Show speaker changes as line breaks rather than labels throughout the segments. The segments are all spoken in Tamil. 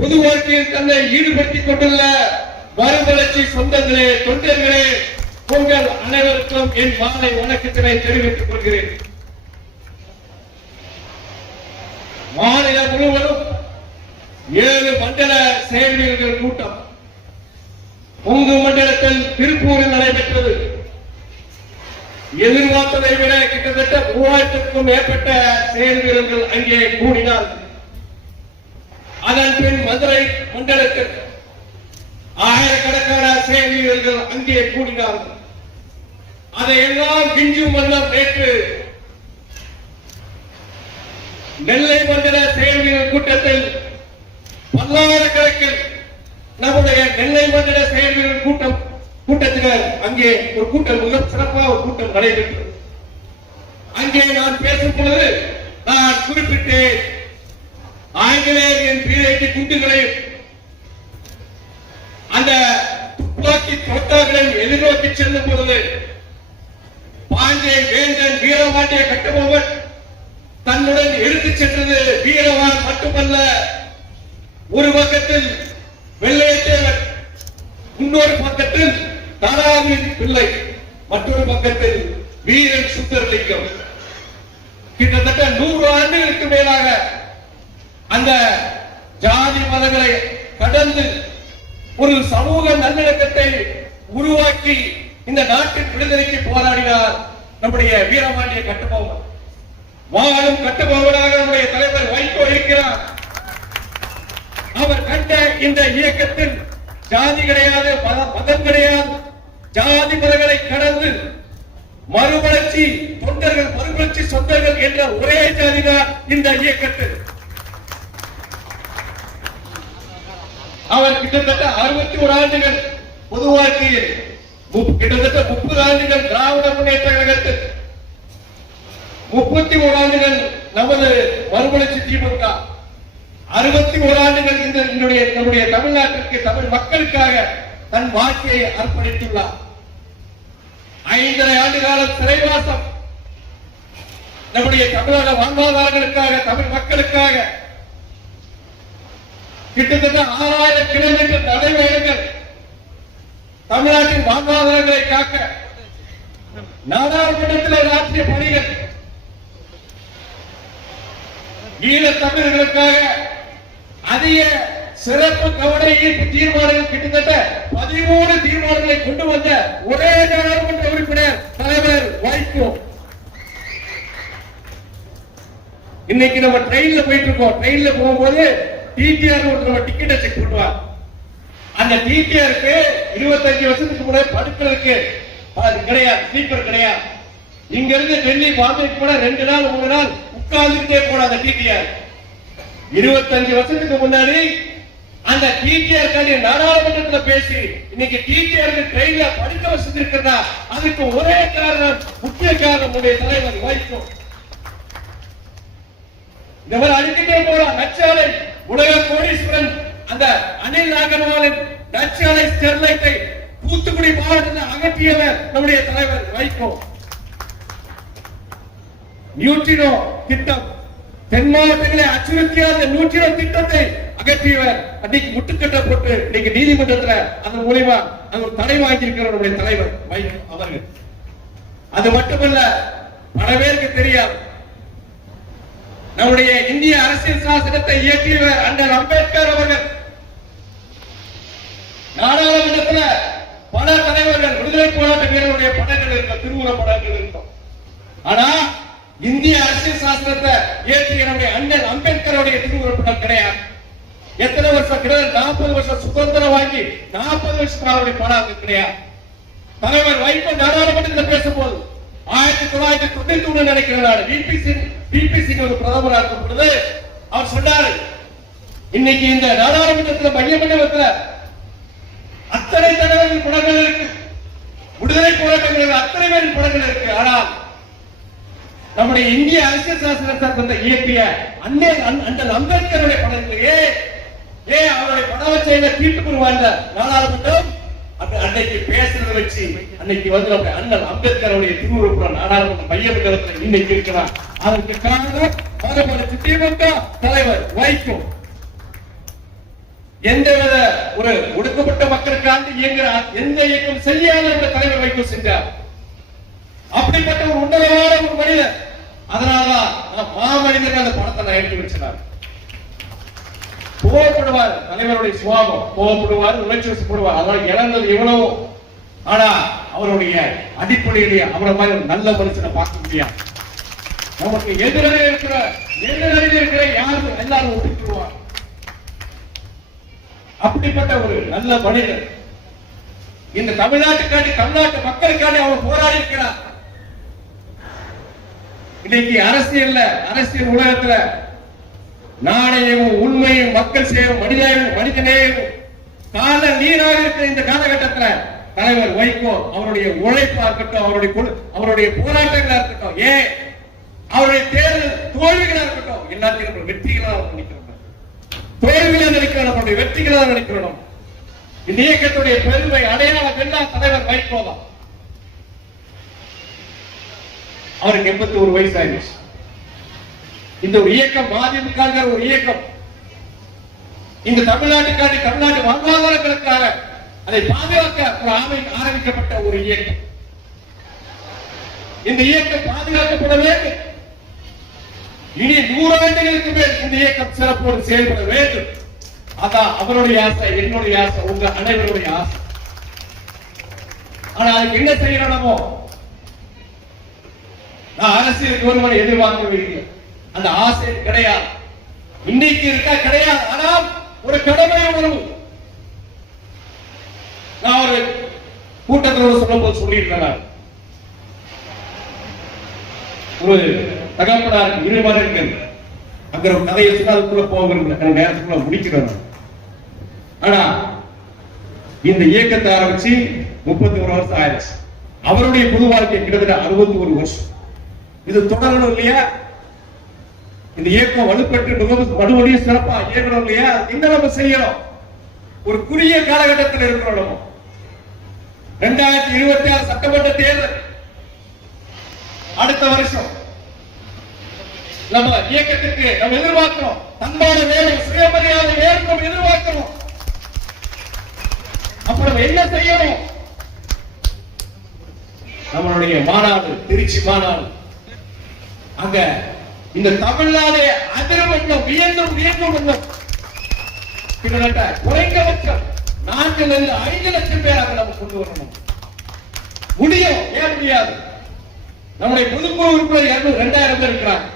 பொது வாழ்க்கையில் தன்னை ஈடுபடுத்திக் கொண்டுள்ள மறுமலர்ச்சி சொந்தங்களே தொண்டர்களே உங்கள் அனைவருக்கும் என் மாலை வணக்கத்தினை தெரிவித்துக் கொள்கிறேன். மாநிலம் முழுவதும் ஏழு மண்டல செயல்வீரர்கள் கூட்டம் கொங்கு மண்டலத்தில் திருப்பூரில் நடைபெற்றது. எதிர்பார்த்ததை விட கிட்டத்தட்ட மூவாயிரத்திற்கும் மேற்பட்ட செயல் வீரர்கள் அங்கே கூடினார்கள். அதன் பின் மதுரை மண்டலத்தில் ஆயிரக்கணக்கான செயல் அங்கே கூடினார்கள். அதையெல்லாம் கிஞ்சும் வண்ணம் நேற்று நெல்லை மண்டல செயல் கூட்டத்தில் பல்லாயிரக்கணக்கில் நம்முடைய நெல்லை மண்டல செயல் கூட்டம் கூட்டத்தினர் அங்கே ஒரு கூட்டம் மிக சிறப்பாக ஒரு கூட்டம் நடைபெற்றது. அங்கே நான் பேசும் பொழுது நான் குறிப்பிட்டேன். ஆங்கிலேயரின் பீரேட்டி குண்டுகளையும் அந்த துப்பாக்கி தோட்டாக்களையும் எதிர்நோக்கி செல்லும் பொழுது பாண்டிய வேந்தன் வீரபாண்டிய கட்டபொம்மன் தன்னுடன் எடுத்துச் சென்றது. வீரவான் மட்டுமல்ல ஒரு பக்கத்தில் வெள்ளையத்தேவர் இன்னொரு பக்கத்தில் தாராவின் பிள்ளை மற்றொரு பக்கத்தில் வீரன் சுந்தரலிங்கம். கிட்டத்தட்ட நூறு ஆண்டுகளுக்கு மேலாக அந்த ஜாதி மதங்களை கடந்து ஒரு சமூக நல்லிணக்கத்தை உருவாக்கி இந்த நாட்டின் விடுதலைக்கு போராடினார் நம்முடைய வீரபாண்டிய கட்டுபவன் வாழும் கட்டுபவனாக நம்முடைய தலைவர் வைகோ இருக்கிறார். அவர் கண்ட இந்த இயக்கத்தில் ஜாதி கிடையாது மத- மதம் கிடையாது. ஜாதி மதங்களை கடந்து மறுமலர்ச்சி தொண்டர்கள் மறுமலர்ச்சி சொந்தர்கள் என்ற ஒரே ஜாதிதான் இந்த இயக்கத்தில். அவர் கிட்டத்தட்ட அறுபத்தி ஒரு ஆண்டுகள் பொது வாழ்க்கையில் கிட்டத்தட்ட முப்பது ஆண்டுகள் திராவிட முன்னேற்ற கழகத்தில் முப்பத்தி ஒரு ஆண்டுகள் நமது மறுமலர்ச்சி திமுக அறுபத்தி ஒரு ஆண்டுகள் இந்த என்னுடைய நம்முடைய தமிழ்நாட்டிற்கு தமிழ் மக்களுக்காக தன் வாழ்க்கையை அர்ப்பணித்துள்ளார். ஐந்தரை ஆண்டு காலம் சிறைவாசம். நம்முடைய தமிழக வாழ்வாதாரங்களுக்காக தமிழ் மக்களுக்காக கிட்டத்தட்ட ஆறாயிரம் கிலோமீட்டர் நடைபயணங்கள் தமிழ்நாட்டின் வாழ்வாதாரங்களை காக்க நாடாளுமன்றத்தில் ஆற்றிய பணிகள் ஈழ தமிழர்களுக்காக அதிக சிறப்பு கவன ஈர்ப்பு தீர்மானங்கள் கிட்டத்தட்ட பதிமூணு தீர்மானங்களை கொண்டு வந்த ஒரே நாடாளுமன்ற உறுப்பினர் தலைவர் வைகோ இன்னைக்கு நம்ம ட்ரெயின்ல போயிட்டு இருக்கோம். ட்ரெயின்ல போகும்போது டிடிஆர் ஒருத்தர் டிக்கெட்டை செக் பண்ணுவார் அந்த டிடிஆருக்கு இருபத்தஞ்சு வருஷத்துக்கு முன்னாடி படுக்கிறதுக்கு அது கிடையாது ஸ்லீப்பர் கிடையாது. இங்க இருந்து டெல்லி பாம்பேக்கு போனா ரெண்டு நாள் மூணு நாள் உட்கார்ந்துட்டே போன அந்த டிடிஆர் இருபத்தஞ்சு வருஷத்துக்கு முன்னாடி அந்த டிடிஆர் காண்டி நாடாளுமன்றத்துல பேசி இன்னைக்கு டிடிஆர் ட்ரெயின்ல படிக்க வசதி இருக்கிறதா அதுக்கு ஒரே காரணம் முக்கிய காரணம் உடைய தலைவர் வைகோ. இந்த மாதிரி அடிக்கிட்டே போறான் நச்சாலை உலக கோடீஸ்வரன் அந்த அனில் நாகர்வாலின் நச்சாலை ஸ்டெர்லைட்டை தூத்துக்குடி மாவட்டத்தில் அகற்றியவர் நம்முடைய தலைவர் வைகோ. நியூட்ரினோ திட்டம். தென் மாவட்டங்களை அச்சுறுத்திய அந்த நியூட்ரினோ திட்டத்தை அகற்றியவர் அன்னைக்கு முட்டுக்கட்டை போட்டு இன்னைக்கு நீதிமன்றத்துல அதன் மூலியமா அது ஒரு தடை வாங்கியிருக்கிறார் நம்முடைய தலைவர் வைகோ அவர்கள். அது மட்டுமல்ல பல பேருக்கு தெரியாது. நம்முடைய இந்திய அரசியல் சாசனத்தை இயற்றியவர் அண்ணன் அம்பேத்கர் அவர்கள். நாடாளுமன்றத்துல பல தலைவர்கள் விடுதலை போராட்ட வீரருடைய படங்கள் இருக்கும் திருவுர படங்கள் இருக்கும் ஆனா இந்திய அரசியல் சாஸ்திரத்தை இயற்றிய நம்முடைய அண்ணன் அம்பேத்கருடைய திருவுர படம் கிடையாது. எத்தனை வருஷம் கிடையாது நாற்பது வருஷம் சுதந்திரம் வாங்கி நாற்பது வருஷத்துக்கு அவருடைய படம் கிடையாது. தலைவர் வைகோ நாடாளுமன்றத்தில் பேசும்போது ஆயிரத்தி தொள்ளாயிரத்தி தொண்ணூத்தி ஒண்ணு நினைக்கிறார் பிபிசி பிபிசி ஒரு பிரதமராக இருக்கும் பொழுது அவர் சொன்னாரு இன்னைக்கு இந்த நாடாளுமன்றத்தில் மைய மண்டலத்துல அத்தனை தலைவர்கள் படங்கள் இருக்கு. விடுதலை போராட்டங்கள் அத்தனை பேரின் படங்கள் இருக்கு. ஆனால் நம்முடைய இந்திய அரசியல் சாசன சட்டத்தை இயற்றிய அண்ணே அண்ண- அண்ணல் அம்பேத்கருடைய படங்களிலேயே ஏ அவருடைய படம் வச்ச என்ன தீட்டு நாடாளுமன்றம் அன்னைக்கு பேசுறத வச்சு அன்னைக்கு வந்து நம்முடைய அண்ணல் அம்பேத்கருடைய திருவுருப்புறம் நாடாளுமன்ற மையமண்டலத்தில் இன்னைக்கு இருக்கிறார். அதற்கு காரணம் மறுமலர்ச்சி திமுக தலைவர் வைகோ. எந்தவித ஒரு ஒடுக்கப்பட்ட மக்களுக்காக இயங்குற எந்த இயக்கம் செய்யாத ஒரு தலைவர் வைக்கும் சென்றார். அப்படிப்பட்ட ஒரு உன்னதமான ஒரு மனிதர். அதனாலதான் நான் மாமனிதர் அந்த படத்தை நான் எடுத்து வச்சினார் கோவப்படுவார் தலைவருடைய சுவாபம் கோவப்படுவார் உணர்ச்சி போடுவார் அதனால இழந்தது எவ்வளவோ ஆனா அவருடைய அடிப்படையிலேயே அவரை மாதிரி நல்ல மனுஷனை பார்க்க முடியாது. நமக்கு எதிரே இருக்கிற எதிரே இருக்கிற யாரும் எல்லாரும் ஒப்பிட்டுருவார். அப்படிப்பட்ட ஒரு நல்ல மனிதர். இந்த தமிழ்நாட்டுக்காண்டி தமிழ்நாட்டு மக்களுக்காண்டி அவர் போராடி இருக்கிறார். இன்னைக்கு அரசியல்ல அரசியல் உலகத்துல நாணயமும் உண்மையும் மக்கள் சேரும் மனிதனும் மனிதநேயமும் கால நீராக இருக்கிற இந்த காலகட்டத்துல தலைவர் வைகோ அவருடைய உழைப்பா இருக்கட்டும் அவருடைய குழு- அவருடைய போராட்டங்களா இருக்கட்டும் ஏன் அவருடைய தேர்தல் தோல்விகளா இருக்கட்டும் எல்லாத்தையும் நம்ம வெற்றிகளா நினைக்கிறோம். தோல்வியா நினைக்கிறோம் நம்மளுடைய வெற்றிகளா நினைக்கிறோம் இந்த இயக்கத்துடைய பெருமை அடையாளம் எல்லாம் தலைவர் வைகோ தான். அவருக்கு எண்பத்தி ஒரு வயசு ஆயிடுச்சு. இந்த ஒரு இயக்கம் மதிமுக ஒரு இயக்கம். இந்த தமிழ்நாட்டுக்காண்டி தமிழ்நாட்டு வாழ்வாதாரங்களுக்காக அதை பாதுகாக்க ஒரு ஆமை ஆரம்பிக்கப்பட்ட ஒரு இயக்கம். இந்த இயக்கம் பாதுகாக்கப்பட வேண்டும். இனி நூறு ஆண்டுகளுக்கு மேல் இந்த இயக்கம் சிறப்போடு செயல்பட வேண்டும். அதான் அவருடைய ஆசை என்னுடைய ஆசை உங்க அனைவருடைய ஆசை. ஆனா அதுக்கு என்ன செய்யணுமோ? நான் அரசியலுக்கு ஒருவனை எதிர்பார்க்கவில்லை அந்த ஆசை கிடையாது. இன்னைக்கு இருக்கா? கிடையாது. ஆனால் ஒரு கடமை உணர்வு நான் ஒரு கூட்டத்தில் சொல்லும் போது சொல்லியிருக்கேன் ஒரு தகப்பனார் இரு மகன்கள் அங்க ஒரு கதையை சொன்னா அதுக்குள்ள போக விரும்பல. நேரத்துக்குள்ள முடிக்கிறேன் ஆனா இந்த இயக்கத்தை ஆரம்பிச்சு முப்பத்தி ஒரு வருஷம் ஆயிடுச்சு. அவருடைய புது வாழ்க்கை கிட்டத்தட்ட அறுபத்தி ஒரு வருஷம். இது தொடரணும் இல்லையா? இந்த இயக்கம் வலுப்பெற்று மிகவும் மறுபடியும் சிறப்பா இயக்கணும் இல்லையா? என்ன நம்ம செய்யணும். ஒரு குறுகிய காலகட்டத்தில் இருக்கிறோம் நம்ம. ரெண்டாயிரத்தி இருபத்தி ஆறு சட்டமன்ற தேர்தல். அடுத்த வருஷம். நம்ம இயக்கத்திற்கு நம்ம எதிர்பார்க்கிறோம். பண்பாடு வேணும் சுயமரியாதை வேணும் நம்ம எதிர்பார்க்கிறோம். அப்புறம் என்ன செய்யணும்? நம்மளுடைய மாநாடு திருச்சி மாநாடு. அங்க இந்த தமிழ்நாடு அதிர வேண்டும் வியந்தும் வியந்து வேண்டும் கிட்டத்தட்ட குறைந்தபட்சம் நான்குல இருந்து ஐந்து லட்சம் பேர் அதை நம்ம கொண்டு வரணும். முடியும் ஏன் முடியாது? நம்முடைய பொதுக்குழு உறுப்பினர் இரண்டாயிரம் ரெண்டாயிரம் பேர் இருக்கிறாங்க.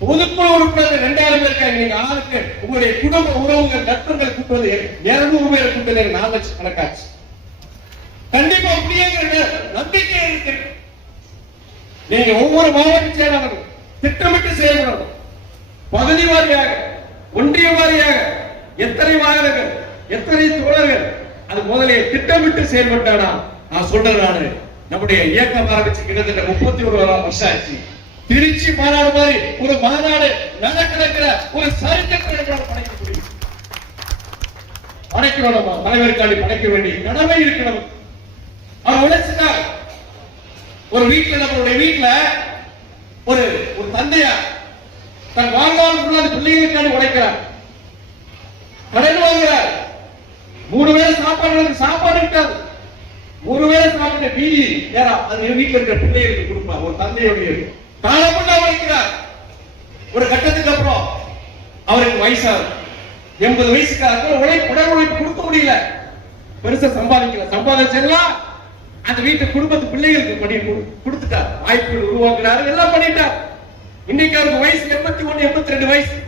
பொதுக்குழு உறுப்பினர் ரெண்டாயிரம் பேர் இருக்காங்க. நீங்க ஆளுக்கு உங்களுடைய குடும்ப உறவுகள் நட்புகள் கூட்டுவது இருநூறு பேர் கூட்டுவது நாலு லட்சம் கணக்காச்சு. கண்டிப்பா அப்படியே நம்பிக்கை இருக்கு. நீங்க ஒவ்வொரு மாவட்ட செயலாளரும் திட்டமிட்டு செயல்படணும். பகுதி வாரியாக ஒன்றிய வாரியாக எத்தனை வாகனங்கள் எத்தனை தோழர்கள் அது முதலே திட்டமிட்டு செயல்பட்டானா? நான் சொல்றேன் நானு. நம்முடைய இயக்கம் ஆரம்பிச்சு கிட்டத்தட்ட முப்பத்தி ஒரு வருஷம் ஆச்சு திருச்சி மாநாடு மாதிரி ஒரு மாநாடு நடக்கிற ஒரு சரித்திரத்தை நம்மளால படைக்கிறோம் நம்ம. தலைவருக்காண்டி படைக்க வேண்டிய கடமை இருக்கு நமக்கு அவர் உழைச்சிட்டார் ஒரு வீட்டுல நம்மளுடைய வீட்டுல ஒரு ஒரு தந்தையார் தன் வாழ்நாள் ஃபுல்லா பிள்ளைகளுக்காண்டி உடைக்கிறார். கடன் வாங்குறார் மூணு வேளை சாப்பாடு சாப்பாடு இருக்காது. மூணு வேளை சாப்பிட்ட பீதி ஏறா அது வீட்டில் இருக்கிற பிள்ளைகளுக்கு கொடுப்பா ஒரு தந்தையுடைய காலப்பட்டா உழைக்கிறார் ஒரு கட்டத்துக்கு அப்புறம் அவருக்கு வயசாகும் எண்பது வயசுக்காக உழைப்பு உடல் உழைப்பு கொடுக்க முடியல. பெருசா சம்பாதிக்கல. சம்பாதிச்சிடலாம் அந்த வீட்டு குடும்பத்து பிள்ளைகளுக்கு பண்ணி கொடு- கொடுத்துட்டார் வாய்ப்புகள் உருவாக்குறாரு எல்லாம் பண்ணிட்டார். இன்னைக்கு அவருக்கு வயசு எண்பத்தி ஒண்ணு எண்பத்தி ரெண்டு வயசு.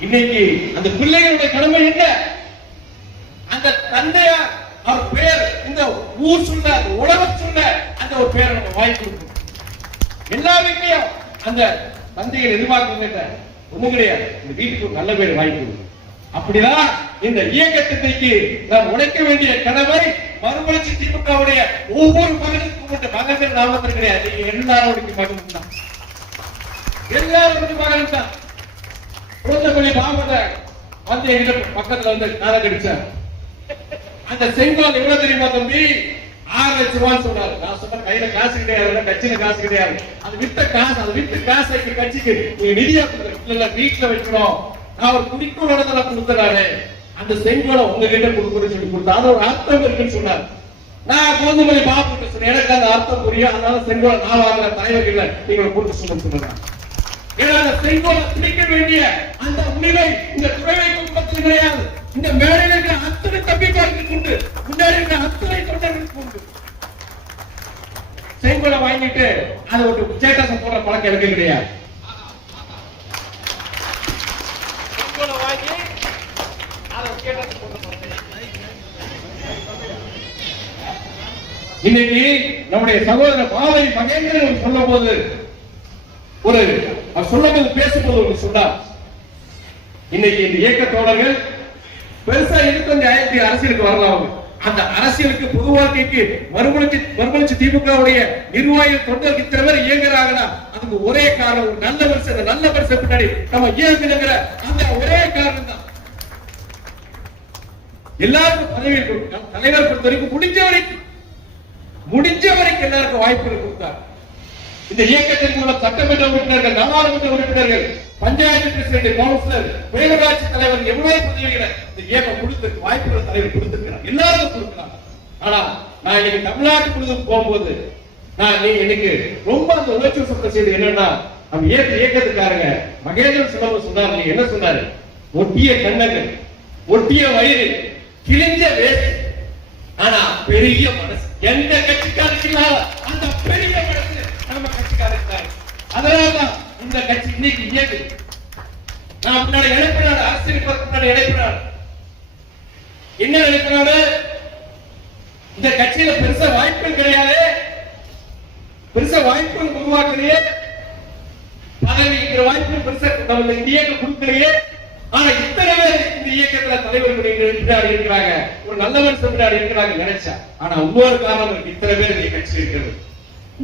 இன்னைக்கு அந்த பிள்ளைகளுடைய கடமை என்ன? அந்த தந்தையார் அவர் பேர் இந்த ஊர் சொன்ன உலக உலகம் சொன்ன அந்த ஒரு பேரை நம்ம வாய்ப்பு கொடுக்கணும். எல்லா அந்த தந்தைகள் எதிர்பார்க்கிறது ஒண்ணும் கிடையாது. இந்த வீட்டுக்கு நல்ல பேர் வாய்ப்பு கொடுக்கணும். அப்படிதான் இந்த இயக்கத்திற்கு நாம் உழைக்க வேண்டிய கடமை மறுமலர்ச்சி திமுகவுடைய ஒவ்வொரு மகனுக்கும் உண்டு. மகன்கள் நாமத்தில் கிடையாது. நீங்க எல்லாரோடைய மகன் தான் எல்லாருடைய மகன் தான் குழந்தைப்பள்ளி பாவத வந்து எங்கிட்ட பக்கத்துல வந்து நாடகம் அடிச்சார் அந்த செங்கோல் எவ்வளவு தெரியுமா தம்பி? ஆறு லட்சம் ரூபாய் சொன்னாரு. நான் சொன்ன கையில காசு கிடையாது கட்சியில காசு கிடையாது. அது வித்த காசு அது வித்த காசு எங்க கட்சிக்கு. நீங்க நிதியா கொடுங்க. இல்ல வீட்டுல வைக்கணும். நான் அவர் குறிக்கோளோட இடத்துல கொடுத்துறாரு. அந்த செங்கோலை உங்ககிட்ட கொடுக்குறேன்னு சொல்லி கொடுத்தா அது ஒரு அர்த்தம் இருக்குன்னு சொன்னார். நான் கோதுமலை பாப்பு சொன்னேன். எனக்கு அந்த அர்த்தம் புரியும். அதனால செங்கோலை நான் வாங்குற தலைவர்கள் நீங்களை கொடுத்து சொல்ல சொன்னாங்க ஏன்னா அந்த செங்கோலை பிடிக்க வேண்டிய அந்த உரிமை இந்த துறைவை குடும்பத்தில் கிடையாது. இந்த மேடையில் இருக்கிற அத்தனை தம்பிமார்களுக்கு உண்டு. முன்னாடி இருக்கிற அத்தனை தொண்டர்களுக்கு உண்டு. செங்கோலை வாங்கிட்டு அதை ஒரு சேட்டாசம் போடுற பழக்கம் எனக்கு கிடையாது செங்கோலை வாங்கி அதை ஒரு status போடுற பழக்கம் இன்னைக்கு நம்முடைய சகோதரர் மாவை மகேந்திரன் சொல்லும் போது ஒரு அவர் சொல்லும் போது பேசும்போது ஒரு சொன்னார். இன்னைக்கு இந்த இயக்க தோழர்கள் பெருசா இருக்கும் அந்த ஆயிரத்தி அரசியலுக்கு வரலாம் அவங்க. அந்த அரசியலுக்கு பொது வாழ்க்கைக்கு மறுமலர்ச்சி மறுமலர்ச்சி திமுகவுடைய நிர்வாகிகள் தொண்டர்கள் இத்தனை பேர் இயங்குறாங்கன்னா அதுக்கு ஒரே காரணம் ஒரு நல்ல வருஷம் நல்ல வருஷம் பின்னாடி நம்ம இயங்குங்கிற அந்த ஒரே காரணம் தான். எல்லாருக்கும் பதவி தலைவர் பொறுத்த வரைக்கும் முடிஞ்ச வரைக்கும். முடிஞ்ச வரைக்கும் எல்லாருக்கும் வாய்ப்புகள் கொடுத்தார். இந்த இயக்கத்தின் மூலம் சட்டமன்ற உறுப்பினர்கள் நாடாளுமன்ற உறுப்பினர்கள் பஞ்சாயத்து பிரசிடண்ட் கவுன்சிலர் பேரூராட்சி தலைவர் எவ்வளவு பதவிகளை இந்த இயக்கம் கொடுத்திருக்கு வாய்ப்புகள் தலைவர் கொடுத்திருக்கிறார். எல்லாருக்கும் கொடுக்கிறார் ஆனா நான் இன்னைக்கு தமிழ்நாட்டு முழுவதும் போகும்போது நான் நீ எனக்கு ரொம்ப அந்த உணர்ச்சி சுத்த செய்து என்னன்னா நம்ம இயக்க இயக்கத்துக்காரங்க மகேந்திரன் சிலம்பு சொன்னார் நீங்க என்ன சொன்னாரு? ஒட்டிய கண்ணங்கள் ஒட்டிய வயிறு கிழிஞ்ச வேஸ்ட் ஆனா பெரிய மனசு. எந்த கட்சிக்காரருக்கு இல்லாத அந்த பெரிய மனசு நம்ம கட்சிக்காரருக்கு தான். அதனாலதான் இந்த கட்சி இன்னைக்கு இயக்கு நான் முன்னாடி இணைப்பினாடு அரசியல் போறதுக்கு முன்னாடி என்ன நினைக்கிறாரு இந்த கட்சியில பெருசா வாய்ப்புகள் கிடையாது. பெருசா வாய்ப்புகள் உருவாக்குறியே பதவிங்கிற வாய்ப்பு பெருசா நம்ம இந்தியாவுக்கு கொடுக்கலையே. ஆனா இத்தனை பேர் இந்த இயக்கத்துல தலைவர்கள் பின்னாடி இருக்கிறாங்க ஒரு நல்லவன் செமினார் இருக்கிறாங்க நினைச்சா. ஆனா ஒவ்வொரு காரணம் இத்தனை பேர் இந்த கட்சி இருக்கிறது.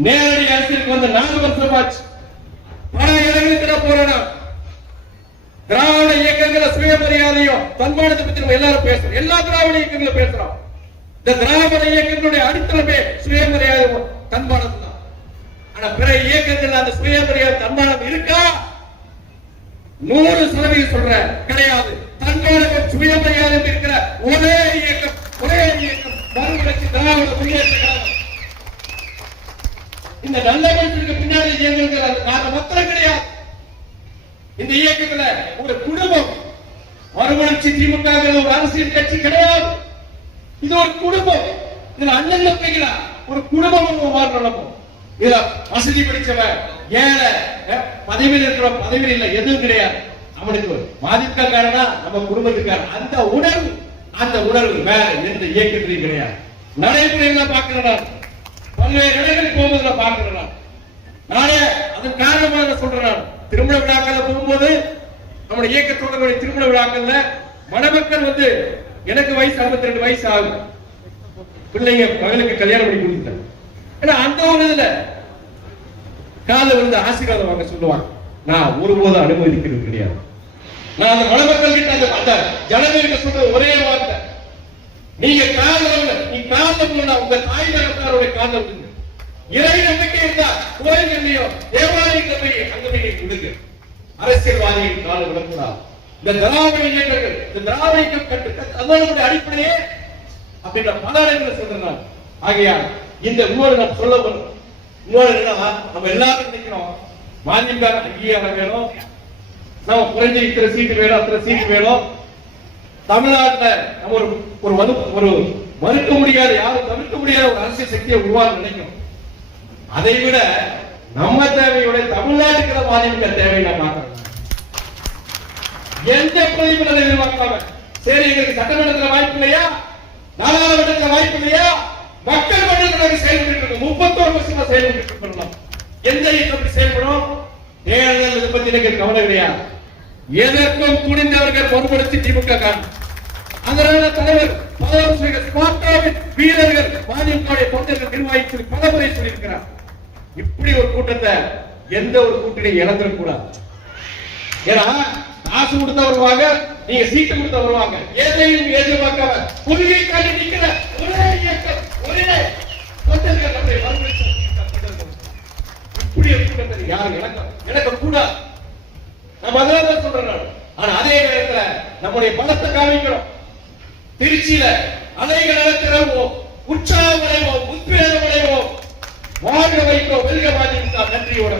நேரடி அரசியலுக்கு வந்து நாலு வருஷம் ஆச்சு. பல இடங்களுக்கு போறோம். திராவிட இயக்கங்கள சுயமரியாதையும் தன்மானத்தை பத்தி நம்ம எல்லாரும் பேசுறோம். எல்லா திராவிட இயக்கங்களும் பேசுறோம். இந்த திராவிட இயக்கங்களுடைய அடித்தளமே சுயமரியாதை தன்மானம் தான் ஆனா பிற இயக்கங்கள் அந்த சுயமரியாதை தன்மானம் இருக்கா? நூறு சதவீதம் சொல்ற கிடையாது. தன்னோட சுயமரியாதை இருக்கிற ஒரே இயக்கம் ஒரே இயக்கம். மறுமலர்ச்சி திராவிட முன்னேற்ற கழகம். இந்த நல்ல மனுஷனுக்கு பின்னாடி இயங்குகிற அந்த மொத்தம் கிடையாது. இந்த இயக்கத்துல ஒரு குடும்பம் மறுமலர்ச்சி திமுக ஒரு அரசியல் கட்சி கிடையாது. இது ஒரு குடும்பம். இதுல அண்ணன் ஒரு குடும்பம் மாறணும் இதுல வசதி படிச்சவன் ஏழை பதவியில் இருக்கிற பதவியில் இல்லை எதுவும் கிடையாது. அவனுக்கு பாதிக்க நம்ம குடும்பத்துக்காரன். அந்த உணர்வு அந்த உணர்வு வேற எந்த இயக்கத்திலையும் கிடையாது. நடைமுறையில பாக்குறேன் பல்வேறு இடங்களுக்கு போகும்போது நான் பாக்குறேன் நானே அதன் காரணமாக சொல்றேன் திருமண விழாக்கள்ல போகும்போது நம்முடைய இயக்கத்தோடனுடைய திருமண விழாக்கள்ல மணமக்கள் வந்து எனக்கு வயசு 52 ரெண்டு வயசு ஆகும் பிள்ளைங்க மகளுக்கு கல்யாணம் பண்ணி கொடுத்துட்டேன் ஏன்னா அந்த ஒரு இதுல காலில் விழுந்து ஆசீர்வாதம் வாங்க சொல்லுவாங்க. நான் ஒருபோதும் அனுமதிக்கிறது கிடையாது. நான் அந்த மணமக்கள் கிட்ட அந்த அந்த ஜனங்களுக்கு சொல்ற ஒரே வார்த்தை. நீங்க காதல நீ காதல உங்க தாய் தகப்பனாருடைய காதல் இறை நம்பிக்கை இருந்தா கோயில்கள்லயோ தேவாலயங்கள்லயோ அங்க போய் நீங்க கொடுங்க அரசியல்வாதியின் கால விடக்கூடாது இந்த திராவிட இயக்கங்கள் இந்த திராவிட இயக்கம் கட்டு அதனுடைய அடிப்படையே அப்படின்ற பல இடங்களை சொல்றாங்க. ஆகையா இந்த ஊரை நான் சொல்ல வரும் இன்னொரு என்னன்னா நம்ம எல்லாரும் நினைக்கிறோம் மாநில அங்கீகாரம் வேணும் நம்ம குறைஞ்ச இத்தனை சீட்டு வேணும் அத்தனை சீட்டு வேணும். தமிழ்நாட்டுல நம்ம ஒரு ஒரு மது ஒரு மறுக்க முடியாத யாரும் தவிர்க்க முடியாத ஒரு அரசியல் சக்தியை உருவாக்க நினைக்கும் அதை விட நம்ம தேவையோட தமிழ்நாட்டுக்கு மாநில தேவை நான் பார்க்கிறேன். எந்த பிரதிபலனை எதிர்பார்க்காம சரி எங்களுக்கு சட்டமன்றத்துல வாய்ப்பு இல்லையா? நாடாளுமன்றத்துல வாய்ப்பு இல்லையா? மக்கள் மன்றத்தில் செயல்பட்டு முப்பத்தோரு வருஷமா செயல்பட்டு இருக்கணும் எந்த இயக்கம் செயல்படும்? தேர்தல் இதை பத்தி எனக்கு கவலை கிடையாது. எதற்கும் துணிந்தவர்கள் பொறுப்படுத்தி திமுக காரணம். அதனால தலைவர் வீரர்கள் பாதிப்புடைய தொண்டர்கள் நிர்வாகித்து பல முறை சொல்லியிருக்கிறார். இப்படி ஒரு கூட்டத்தை எந்த ஒரு கூட்டணி இழந்துடக்கூடாது. ஏன்னா காசு கொடுத்த வருவாங்க நீங்க சீட்டு கொடுத்த வருவாங்க எதையும் எதிர்பார்க்காம கொள்கை காட்டி நிக்கிற ஒரே இயக்கம் ஒரே தொண்டர்கள் நம்முடைய மறுமலர்ச்சி தொண்டர்கள். இப்படி ஒரு கூட்டத்தை யாரும் இழக்க இழக்க கூடாது நம்ம அதான் தான் சொல்றேன் ஆனா அதே நேரத்துல நம்முடைய பலத்தை காமிக்கிறோம் திருச்சியில அலைகள் நடக்கிறோம் உற்சாகம் அடைவோம் உத்வேகம் அடைவோம் வாழ்க வைக்கோ வெல்க பாதிக்க நன்றியோட